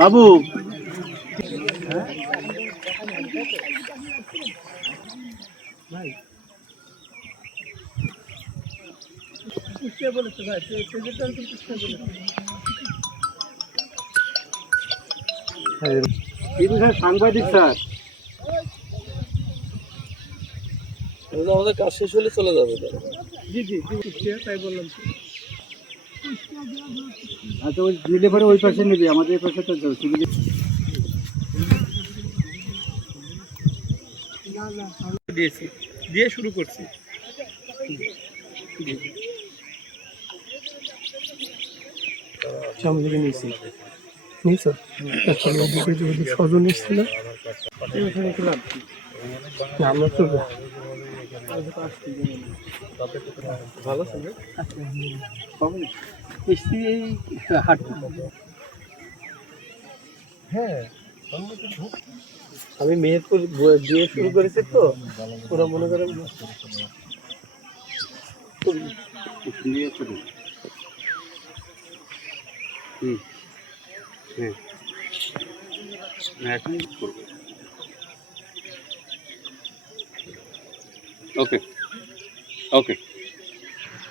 বাবু সাংবাদিক স্যার, আমাদের কাজ শেষ হলে চলে যাবে। জি জি তাই বললাম। আচ্ছা ওই দিলে পরে ওই পাশে নেবে, আমাদের পাশে তো দিয়েছি, দিয়ে শুরু করছি। স্বজন এসেছিল আমরা তো ভালো ছিল। হ্যাঁ, আমি মেহেরপুর দিয়ে শুরু করেছি তো, ওরা মনে করেন এখন করবো। ওকে ওকে।